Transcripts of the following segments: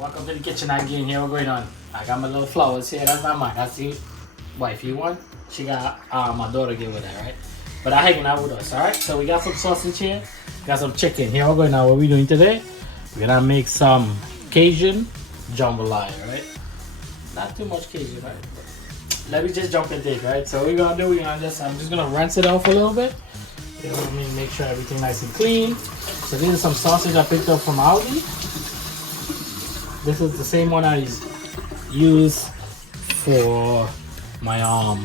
Welcome to the kitchen again. Here we're going on. I got my little flowers here. That's not mine. That's the wifey one. She got my daughter gave her that, right? But I hanging out with us, alright? So we got some sausage here. Got some chicken. Here we're going now. What we doing today? We're gonna make some Cajun jambalaya, right? Not too much Cajun, right? But let me just jump into it, right? So what we're gonna do, I'm just gonna rinse it off a little bit. You know what I mean? Make sure everything nice and clean. So this is some sausage I picked up from Aldi. This is the same one I use for my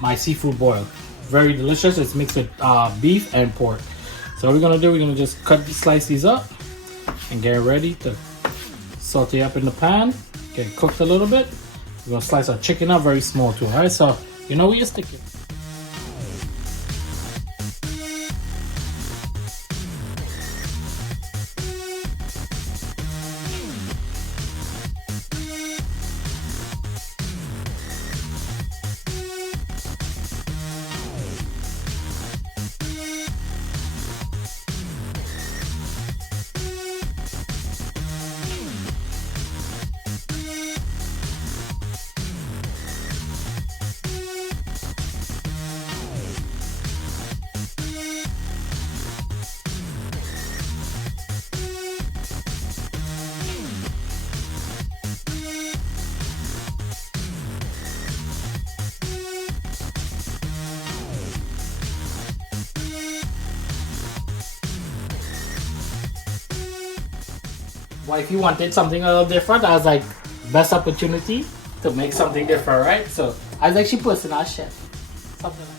my seafood boil. Very delicious. It's mixed with beef and pork. So what we're gonna do, we're gonna just slice these up and get ready to saute up in the pan. Get it cooked a little bit. We're gonna slice our chicken up very small too. Alright, so you know where you're sticking. Well, if you wanted something a little different, I was like, best opportunity to make something different, right? So I was actually personal chef. Something like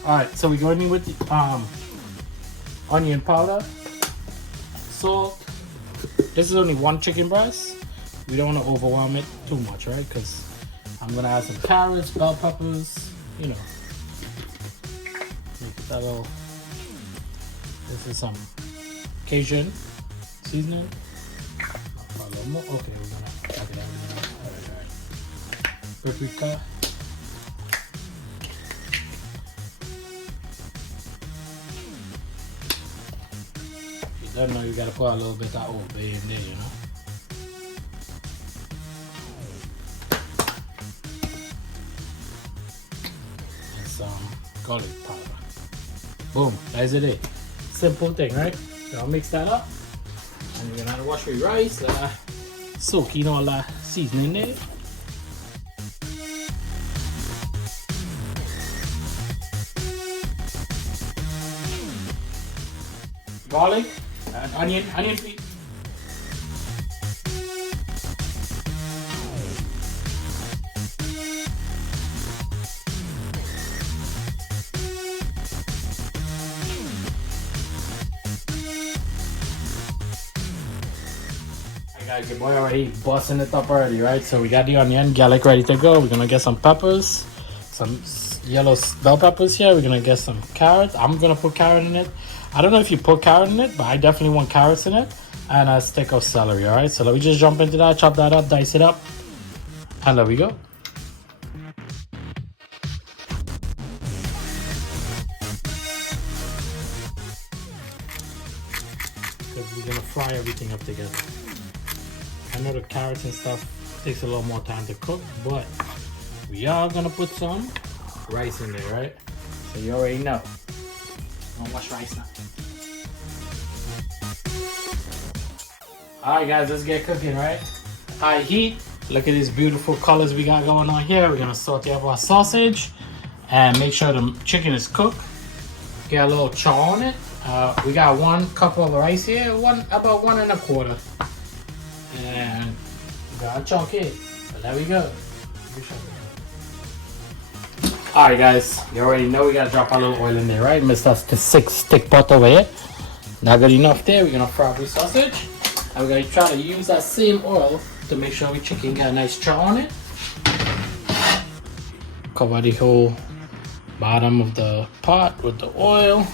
that. Alright, so we're going in with the onion powder, salt. This is only one chicken breast. We don't want to overwhelm it too much, right? Because I'm gonna add some carrots, bell peppers, you know. Make it that little. This is some Cajun seasoning. Okay, we're gonna check it out. Alright. Paprika. You don't know you gotta put a little bit of Old Bay in there, you know. And some garlic powder. Boom, that's it. Simple thing, right? So I'll mix that up. And we're gonna wash your rice, soak in all that seasoning there. Garlic and onion feet. Guys, your boy already busting it up already, right? So we got the onion, garlic ready to go. We're gonna get some peppers, some yellow bell peppers here. We're gonna get some carrots. I'm gonna put carrot in it. I don't know if you put carrot in it, but I definitely want carrots in it. And a stick of celery, all right? So let me just jump into that, chop that up, dice it up. And there we go. Because we're gonna fry everything up together. I know the carrots and stuff takes a little more time to cook, but we are gonna put some rice in there, right? So you already know. I'm gonna wash rice now. Alright guys, let's get cooking, right? High heat. Look at these beautiful colors we got going on here. We're gonna saute up our sausage and make sure the chicken is cooked. Get a little char on it. We got 1 cup of rice here, about 1 1/4. And we got a chunk here. So there we go. Alright guys, you already know we gotta drop a little oil in there, right? Missed us the 6-stick pot over here. Not good enough there. We're gonna fry up the sausage. And we're gonna try to use that same oil to make sure our chicken got a nice char on it. Cover the whole bottom of the pot with the oil.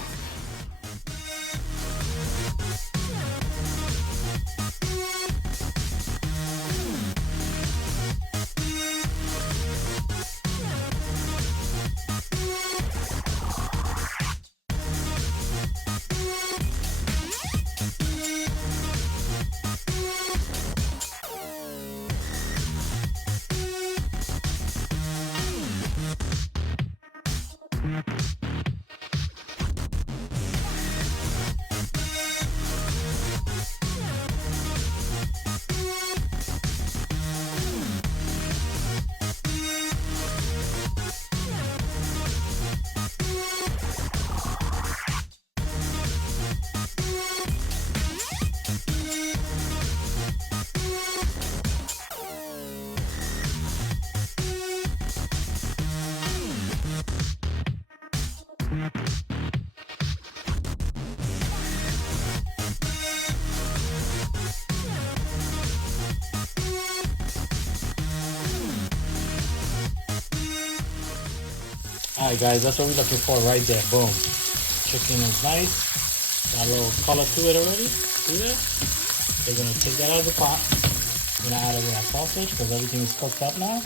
Alright guys, that's what we're looking for right there. Boom. Chicken is nice. Got a little color to it already. See that? We're gonna take that out of the pot. We're gonna add it with our sausage because everything is cooked up now.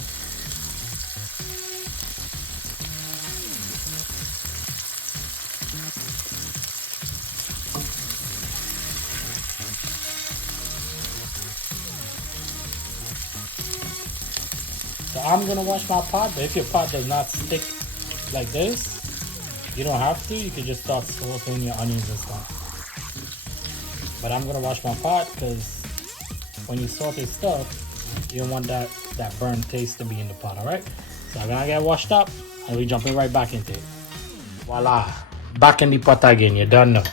So I'm gonna wash my pot, but if your pot does not stick like this, you don't have to. You can just start sauteing your onions and stuff. But I'm gonna wash my pot because when you saute stuff, you don't want that burnt taste to be in the pot, alright? So I'm gonna get washed up and we're jumping right back into it. Voila. Back in the pot again, you done know.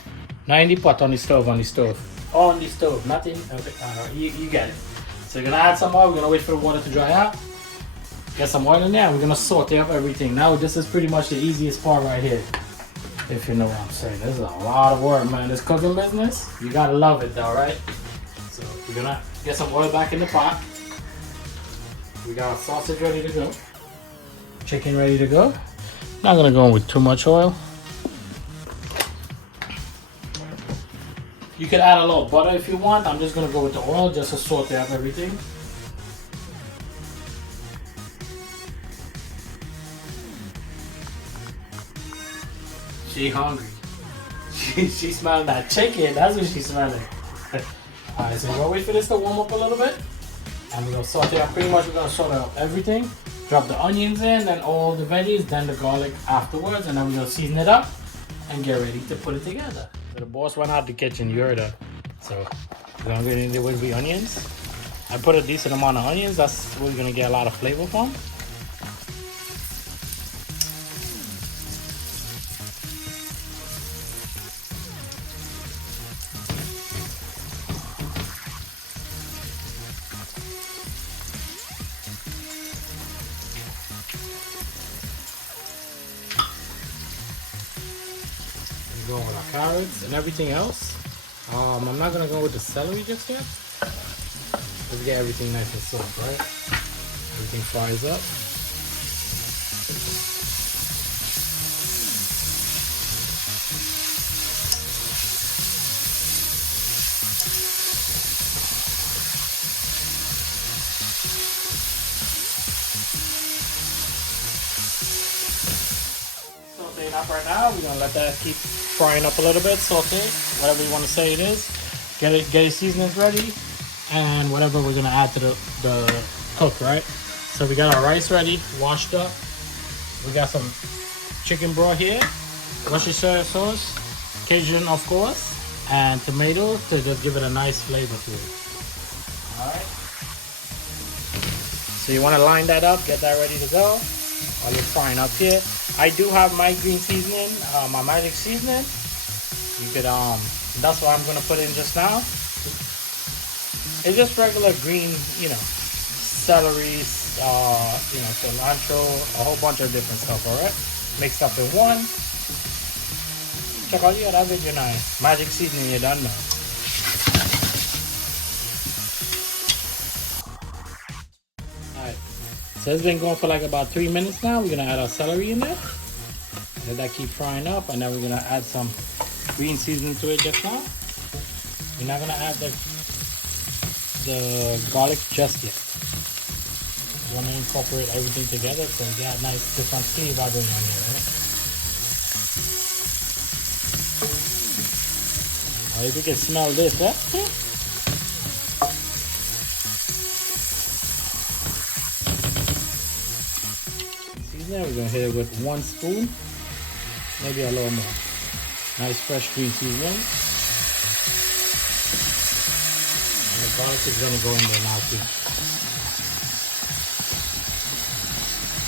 Not in the pot, on the stove, on the stove. On the stove, nothing. Okay, you get it. So you're gonna add some oil, we're gonna wait for the water to dry out. Get some oil in there and we're gonna saute up everything. Now this is pretty much the easiest part right here. If you know what I'm saying. This is a lot of work, man. This cooking business, you gotta love it though, right? So we're gonna get some oil back in the pot. We got our sausage ready to go. Chicken ready to go. Not gonna go in with too much oil. You could add a little butter if you want. I'm just gonna go with the oil just to saute up everything. She hungry. She smelling that chicken. That's what she's smelling. Alright, so we're gonna wait for this to warm up a little bit. And we're gonna saute up. Pretty much we're gonna saute up everything. Drop the onions in, then all the veggies, then the garlic afterwards. And then we're gonna season it up and get ready to put it together. So the boss went out the kitchen, you heard her. So we're gonna get in there with the onions. I put a decent amount of onions. That's where we're gonna get a lot of flavor from. Going with our carrots and everything else. I'm not gonna go with the celery just yet. Let's get everything nice and soft, right? Everything fries up. Sauteing up right now. We're gonna let that keep frying up a little bit, saute, whatever you want to say it is. Get your seasonings ready, and whatever we're gonna add to the cook, right? So we got our rice ready, washed up. We got some chicken broth here, Worcestershire sauce, Cajun of course, and tomatoes to just give it a nice flavor to it. Alright. So you want to line that up, get that ready to go while you're frying up here. I do have my green seasoning, my magic seasoning. You could that's what I'm gonna put in just now. It's just regular green, you know, celery, you know, cilantro, a whole bunch of different stuff, alright? Mixed up in one. Check out that video now. Magic seasoning, you done now. Alright. So it's been going for like about 3 minutes now. We're gonna add our celery in there. Let that keep frying up, and then we're gonna add some green seasoning to it just now. We're not gonna add the garlic just yet. We wanna incorporate everything together so we got a nice different flavor going on here, right? Oh, if you can smell this, huh? Seasoning, we're gonna hit it with 1 spoon. Maybe a little more. Nice fresh green seasoning. And the garlic is gonna go in there now too.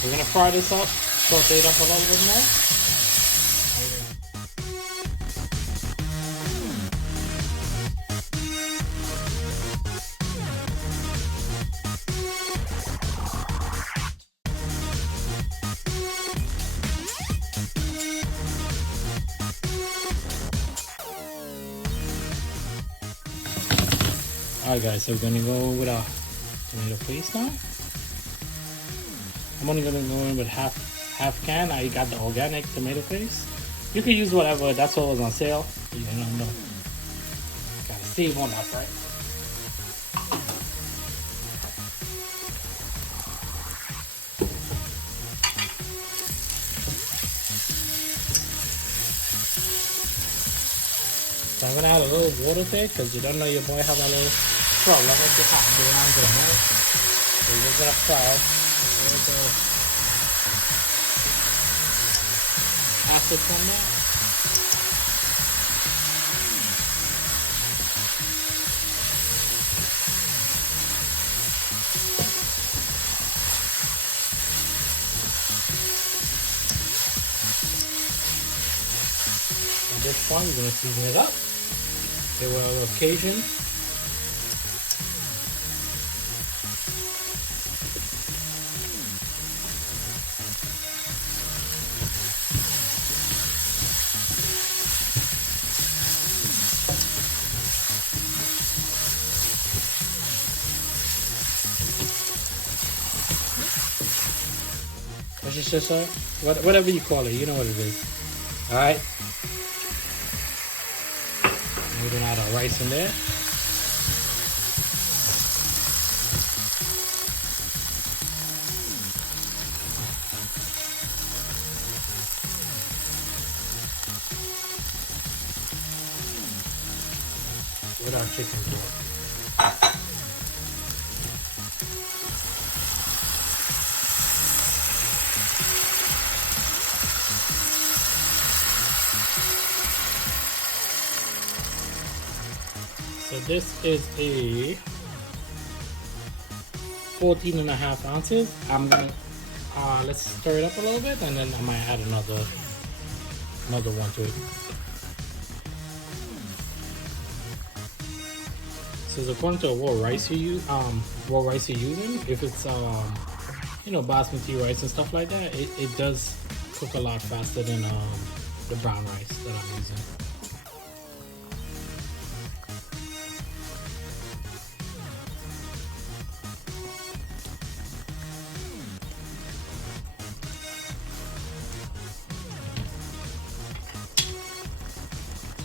We're gonna fry this up, saute it up a little bit more. Alright guys, so we're gonna go with our tomato paste now. I'm only gonna go in with half half can. I got the organic tomato paste. You can use whatever. That's what was on sale. You don't know. Gotta save on that, right? So I'm gonna add a little water there because you don't know your boy have a little problem with the hot going on there, right? So you're just gonna fry a little bit of acid from that. At this point, we're gonna season it up. There were a little Cajun. Worcestershire, whatever you call it, you know what it is. All right. We're gonna add our rice in there. With our chicken to it. So this is a 14.5 ounces. I'm gonna let's stir it up a little bit, and then I might add another one to it. So according to what rice you're using, if it's basmati rice and stuff like that, it does cook a lot faster than the brown rice that I'm using.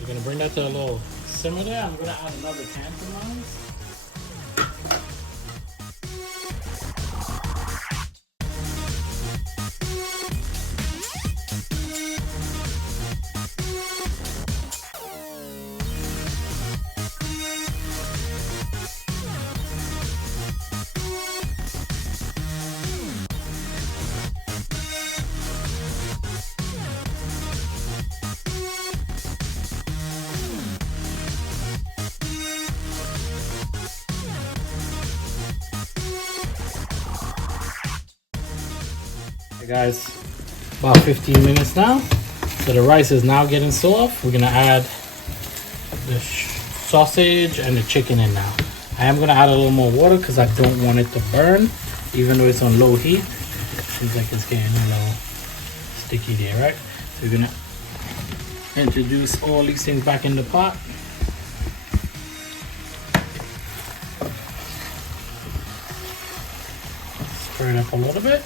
We're gonna bring that to a little simmer there. I'm gonna add another can to mine. Hey guys, about 15 minutes now. So the rice is now getting soft. We're gonna add the sausage and the chicken in now. I am gonna add a little more water because I don't want it to burn, even though it's on low heat. Seems like it's getting a little sticky there, right? So we're gonna introduce all these things back in the pot. Stir it up a little bit.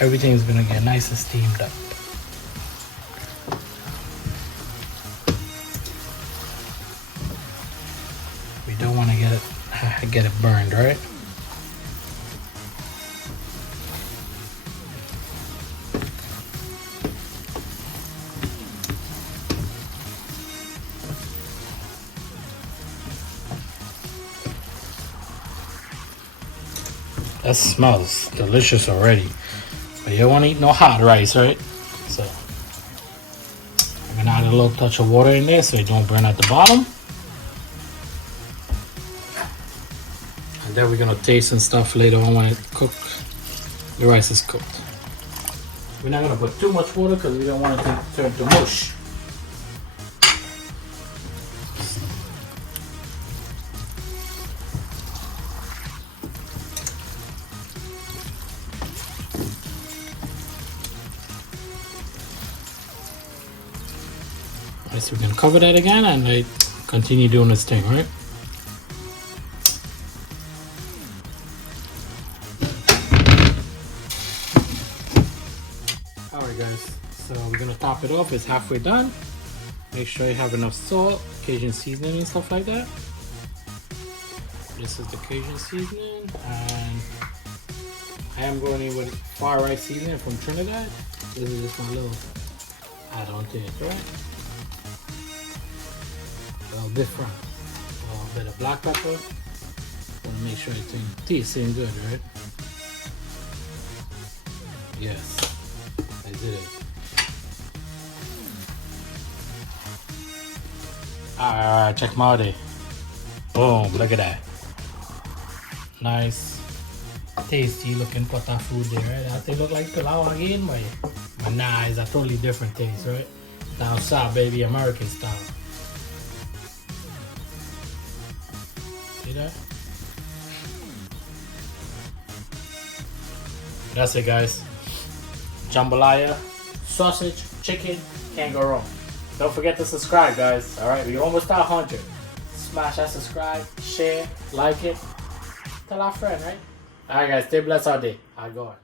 Everything's gonna get nice and steamed up. We don't want to get it burned, right? That smells delicious already. But you don't want to eat no hot rice, right? So I'm gonna add a little touch of water in there so it don't burn at the bottom. And then we're gonna taste and stuff later on when the rice is cooked. We're not gonna put too much water because we don't want it to turn to mush. So we can cover that again and like continue doing this thing, right? top it off. It's halfway done. Make sure you have enough salt, Cajun seasoning and stuff like that. This is the Cajun seasoning, and I am going in with far right seasoning from Trinidad. This is just my little add-on to it, right? A little different. A little bit of black pepper. Want to make sure it tastes good, right? Yes, I did it. Alright, check my out. Boom, look at that. Nice, tasty looking pata food there, right? That they look like pilau again, but nah, it's a totally different taste, right? Down south, baby, American style. See that? That's it, guys. Jambalaya, sausage, chicken, can't go wrong. Don't forget to subscribe, guys. Alright, we almost at 100. Smash that subscribe, share, like it. Tell our friend, right? Alright, guys, stay blessed all day. I'm going.